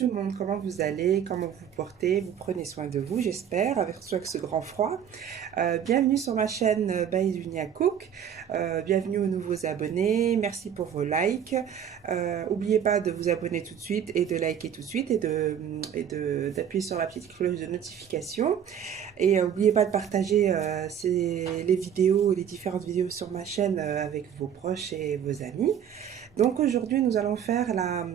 tout le monde, comment vous allez, comment vous portez, vous prenez soin de vous, j'espère, avec ce grand froid. Bienvenue sur ma chaîne by Dunia Cook, bienvenue aux nouveaux abonnés, merci pour vos likes. N'oubliez pas de vous abonner tout de suite et de liker tout de suite et d'appuyer sur la petite cloche de notification. Et n'oubliez pas de partager les vidéos, les différentes vidéos sur ma chaîne avec vos proches et vos amis. Donc aujourd'hui nous allons faire la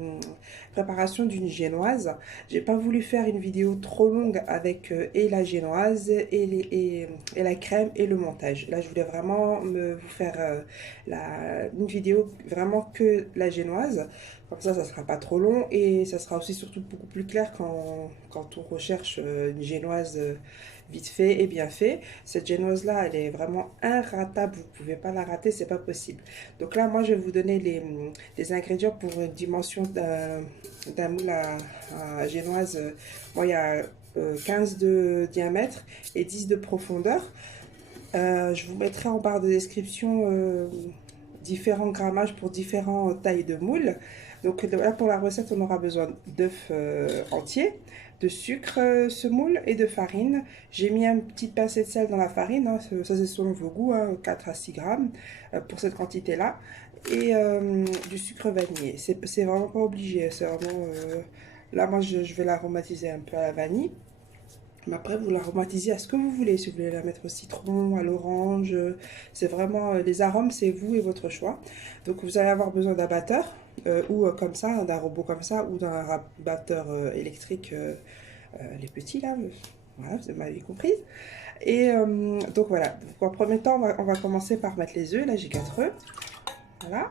préparation d'une génoise. J'ai pas voulu faire une vidéo trop longue avec et la génoise et la crème et le montage. Là je voulais vraiment vous faire une vidéo vraiment que la génoise. Comme ça sera pas trop long et ça sera aussi surtout beaucoup plus clair quand on recherche une génoise vite fait et bien fait. Cette génoise là elle est vraiment inratable, vous pouvez pas la rater, c'est pas possible. Donc là moi je vais vous donner les ingrédients pour une dimension d'un moule à génoise. Moi il y a 15 de diamètre et 10 de profondeur. Je vous mettrai en barre de description différents grammages pour différentes tailles de moules. Donc là pour la recette on aura besoin d'œufs entiers, de sucre semoule et de farine. J'ai mis une petite pincée de sel dans la farine, hein, ça c'est selon vos goûts, hein, 4 à 6 grammes pour cette quantité là. Et du sucre vanillé, c'est vraiment pas obligé, c'est vraiment... là moi je vais l'aromatiser un peu à la vanille. Mais après, vous l'aromatisez à ce que vous voulez. Si vous voulez la mettre au citron, à l'orange, c'est vraiment les arômes, c'est vous et votre choix. Donc, vous allez avoir besoin d'un batteur ou comme ça, d'un robot comme ça, ou d'un batteur électrique, les petits là. Voilà, vous m'avez compris. Et donc voilà. Donc, en premier temps, on va commencer par mettre les œufs. Là, j'ai 4 œufs. Voilà.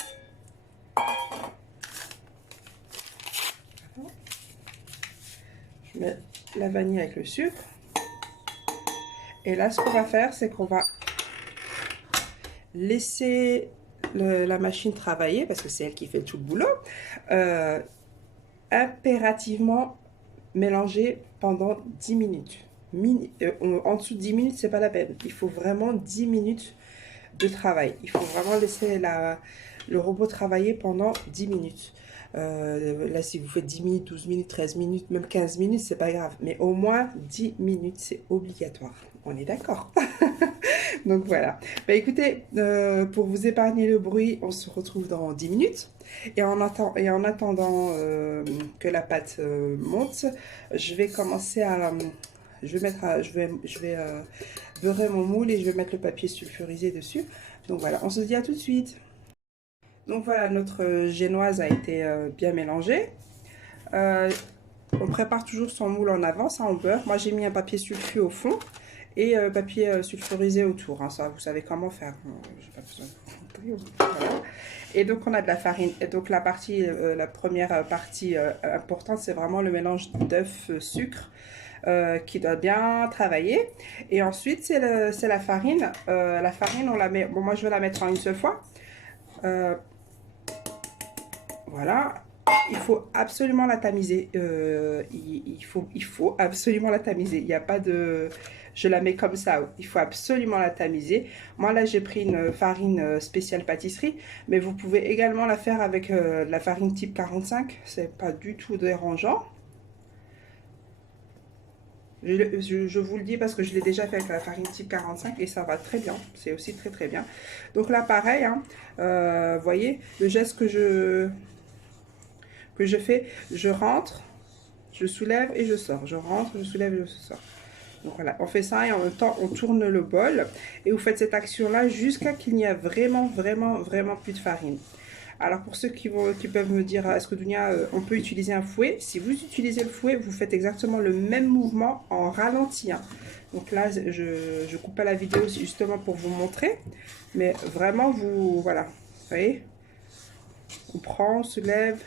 Je mets la vanille avec le sucre. Et là, ce qu'on va faire, c'est qu'on va laisser la machine travailler, parce que c'est elle qui fait tout le boulot. Impérativement mélanger pendant 10 minutes. En dessous de 10 minutes, c'est pas la peine. Il faut vraiment 10 minutes de travail. Il faut vraiment laisser le robot travailler pendant 10 minutes. Là, si vous faites 10 minutes, 12 minutes, 13 minutes, même 15 minutes, c'est pas grave. Mais au moins 10 minutes, c'est obligatoire. On est d'accord? Donc voilà. Bah, écoutez, pour vous épargner le bruit, on se retrouve dans 10 minutes. Et en attendant que la pâte monte, je vais commencer à... je vais beurrer mon moule et je vais mettre le papier sulfurisé dessus. Donc voilà, on se dit à tout de suite. Donc voilà, notre génoise a été bien mélangée. On prépare toujours son moule en avance, hein, on beurre. Moi j'ai mis un papier sulfu au fond et papier sulfurisé autour. Hein, ça, vous savez comment faire. J'ai pas besoin de vous montrer. Voilà. Et donc on a de la farine. Et donc la première partie importante, c'est vraiment le mélange d'œufs, sucre. Qui doit bien travailler. Et ensuite c'est la farine. La farine on la met, bon moi je vais la mettre en une seule fois. Voilà, il faut absolument la tamiser. Il faut absolument la tamiser. Il n'y a pas de... Je la mets comme ça. Il faut absolument la tamiser. Moi, là, j'ai pris une farine spéciale pâtisserie. Mais vous pouvez également la faire avec la farine type 45. C'est pas du tout dérangeant. Je vous le dis parce que je l'ai déjà fait avec la farine type 45 et ça va très bien. C'est aussi très très bien. Donc là, pareil, hein, voyez, le geste que je fais, je rentre, je soulève et je sors. Je rentre, je soulève et je sors. Donc voilà, on fait ça et en même temps, on tourne le bol. Et vous faites cette action-là jusqu'à qu'il n'y a vraiment plus de farine. Alors pour ceux qui peuvent me dire, est-ce que Dunia, on peut utiliser un fouet? Si vous utilisez le fouet, vous faites exactement le même mouvement en ralenti. Hein. Donc là, je coupe pas la vidéo justement pour vous montrer. Mais vraiment, voilà, vous voyez, on prend, on se lève.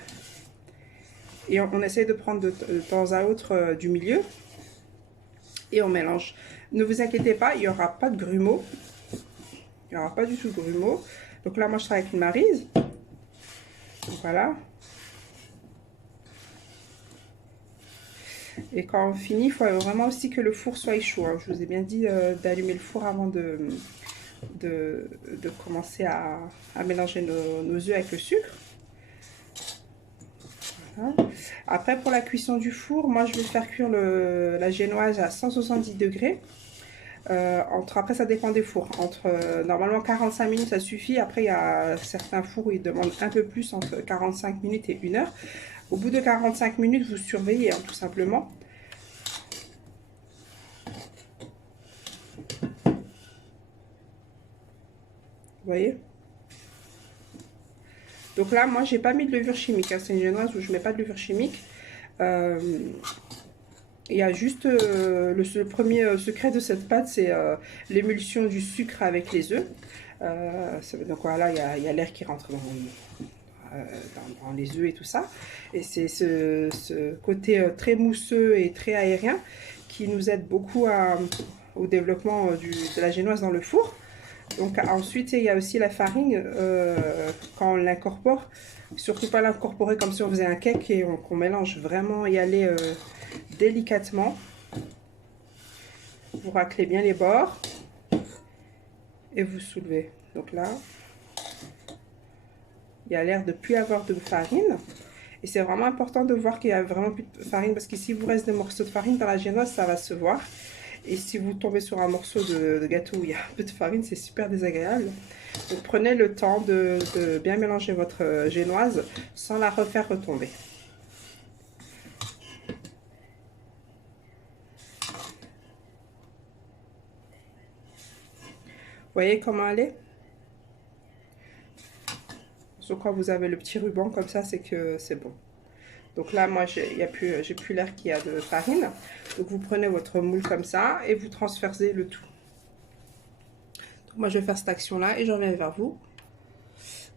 Et on essaye de prendre de temps à autre du milieu. Et on mélange. Ne vous inquiétez pas, il n'y aura pas de grumeaux. Il n'y aura pas du tout de grumeaux. Donc là, moi, je travaille avec une maryse. Voilà. Et quand on finit, il faut vraiment aussi que le four soit chaud. Hein. Je vous ai bien dit d'allumer le four avant de commencer à mélanger nos œufs avec le sucre. Hein. Après, pour la cuisson du four, moi je vais faire cuire la génoise à 170 degrés. Après, ça dépend des fours. Normalement 45 minutes ça suffit. Après, il y a certains fours où ils demandent un peu plus, entre 45 minutes et 1 heure. Au bout de 45 minutes, vous surveillez, hein, tout simplement. Vous voyez? Donc là, moi, j'ai pas mis de levure chimique. Hein. C'est une génoise où je mets pas de levure chimique. Il y a juste le premier secret de cette pâte, c'est l'émulsion du sucre avec les œufs. Donc voilà, il y a l'air qui rentre dans les œufs et tout ça. Et c'est ce côté très mousseux et très aérien qui nous aide beaucoup au développement de la génoise dans le four. Donc ensuite, il y a aussi la farine, quand on l'incorpore, surtout pas l'incorporer comme si on faisait un cake et qu'on mélange, vraiment y aller délicatement. Vous raclez bien les bords et vous soulevez. Donc là, il y a l'air de plus avoir de farine. Et c'est vraiment important de voir qu'il y a vraiment plus de farine, parce que si vous reste des morceaux de farine dans la génoise, ça va se voir. Et si vous tombez sur un morceau de gâteau où il y a un peu de farine, c'est super désagréable. Donc prenez le temps de bien mélanger votre génoise sans la refaire retomber. Vous voyez comment elle est? Sauf quand vous avez le petit ruban comme ça, c'est que c'est bon. Donc là, moi, j'ai plus l'air qu'il y a de farine. Donc vous prenez votre moule comme ça et vous transférez le tout. Donc moi, je vais faire cette action-là et je reviens vers vous.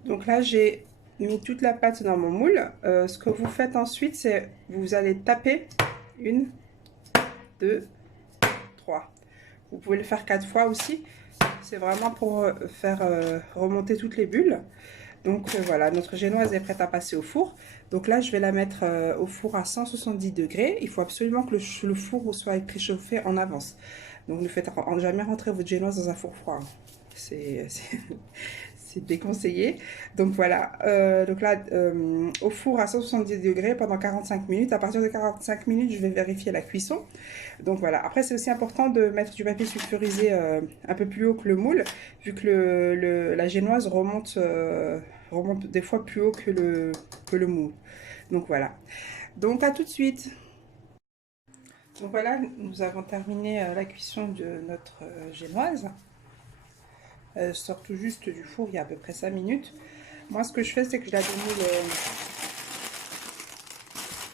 Donc là, j'ai mis toute la pâte dans mon moule. Ce que vous faites ensuite, c'est vous allez taper 1, 2, 3. Vous pouvez le faire 4 fois aussi. C'est vraiment pour faire remonter toutes les bulles. Donc voilà, notre génoise est prête à passer au four. Donc là, je vais la mettre au four à 170 degrés. Il faut absolument que le four soit préchauffé en avance. Donc ne faites jamais rentrer votre génoise dans un four froid. C'est déconseillé. Donc voilà, donc là, au four à 170 degrés pendant 45 minutes. À partir de 45 minutes, je vais vérifier la cuisson. Donc voilà, après c'est aussi important de mettre du papier sulfurisé un peu plus haut que le moule, vu que la génoise remonte des fois plus haut que le moule. Donc voilà, donc à tout de suite. Donc voilà, nous avons terminé la cuisson de notre génoise. Elle sort tout juste du four il y a à peu près 5 minutes. Moi, ce que je fais, c'est que je la démoule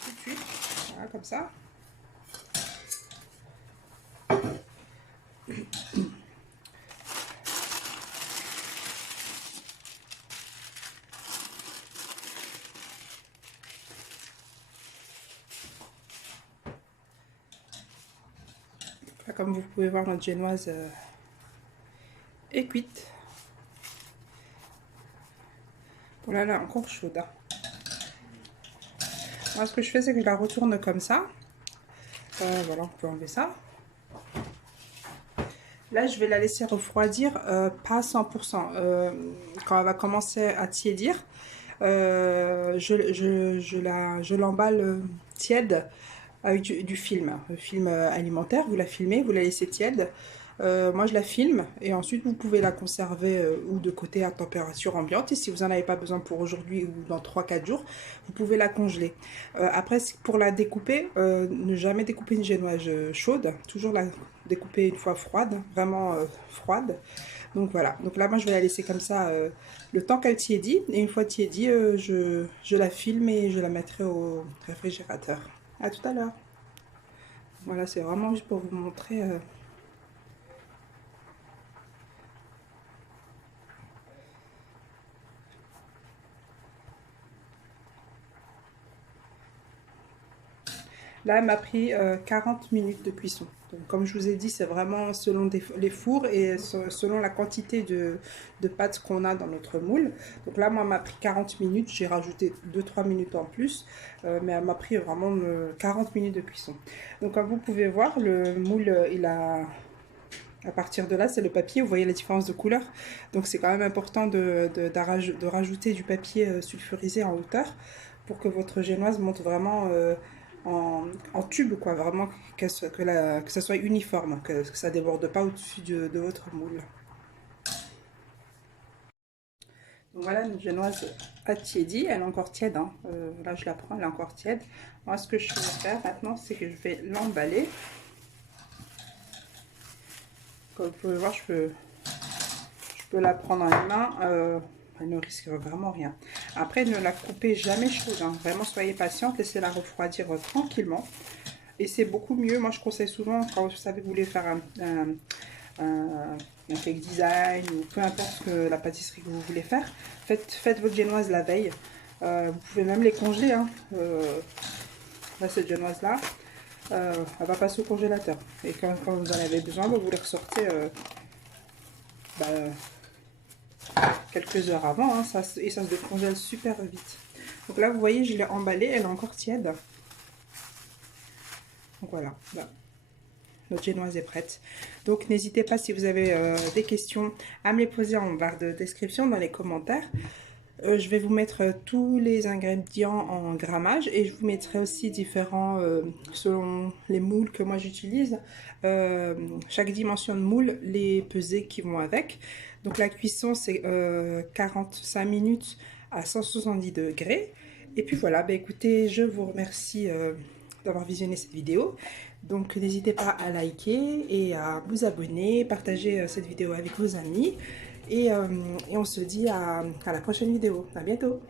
tout de suite. Voilà, comme ça. Là, comme vous pouvez voir, notre génoise est cuite. Bon, là, elle est encore chaude. Hein. Moi, ce que je fais, c'est que je la retourne comme ça. Voilà, on peut enlever ça. Là, je vais la laisser refroidir, pas à 100%. Quand elle va commencer à tiédir, je l'emballe tiède avec du film. Le film alimentaire, vous la filmez, vous la laissez tiède. Moi, je la filme et ensuite, vous pouvez la conserver ou de côté à température ambiante. Et si vous n'en avez pas besoin pour aujourd'hui ou dans 3-4 jours, vous pouvez la congeler. Après, pour la découper, ne jamais découper une génoise chaude. Toujours la découper une fois froide, vraiment froide. Donc voilà. Donc là, moi, je vais la laisser comme ça le temps qu'elle tiédit. Et une fois tiédie, je la filme et je la mettrai au réfrigérateur. À tout à l'heure. Voilà, c'est vraiment juste pour vous montrer... Là, elle m'a pris 40 minutes de cuisson. Donc, comme je vous ai dit, c'est vraiment selon les fours et selon la quantité de pâtes qu'on a dans notre moule. Donc là, moi, elle m'a pris 40 minutes. J'ai rajouté 2-3 minutes en plus. Mais elle m'a pris vraiment 40 minutes de cuisson. Donc, comme vous pouvez voir, le moule, il a... À partir de là, c'est le papier. Vous voyez la différence de couleur. Donc, c'est quand même important de rajouter du papier sulfurisé en hauteur pour que votre génoise monte vraiment en tube, quoi, vraiment que ça soit uniforme, que ça déborde pas au-dessus de votre moule. Donc voilà, notre génoise a tiédi, elle est encore tiède, hein. Là je la prends, elle est encore tiède. Moi ce que je vais faire maintenant, c'est que je vais l'emballer. Comme vous pouvez voir, je peux la prendre en les mains, elle ne risque vraiment rien. Après, ne la coupez jamais chaude, hein. Vraiment soyez patiente, laissez-la refroidir tranquillement. Et c'est beaucoup mieux, moi je conseille souvent quand vous savez que vous voulez faire un cake design ou peu importe la pâtisserie que vous voulez faire, faites votre génoise la veille. Vous pouvez même les congeler, hein. Là, cette génoise là, elle va passer au congélateur. Et quand vous en avez besoin, vous les ressortez bah, quelques heures avant, hein, et ça se décongèle super vite. Donc là, vous voyez, je l'ai emballée, elle est encore tiède. Donc voilà, là, notre génoise est prête. Donc n'hésitez pas, si vous avez des questions, à me les poser en barre de description dans les commentaires. Je vais vous mettre tous les ingrédients en grammage et je vous mettrai aussi différents, selon les moules que moi j'utilise, chaque dimension de moule, les pesées qui vont avec. Donc la cuisson c'est 45 minutes à 170 degrés. Et puis voilà, bah écoutez, je vous remercie d'avoir visionné cette vidéo. Donc n'hésitez pas à liker et à vous abonner, partager cette vidéo avec vos amis. Et on se dit à la prochaine vidéo. À bientôt!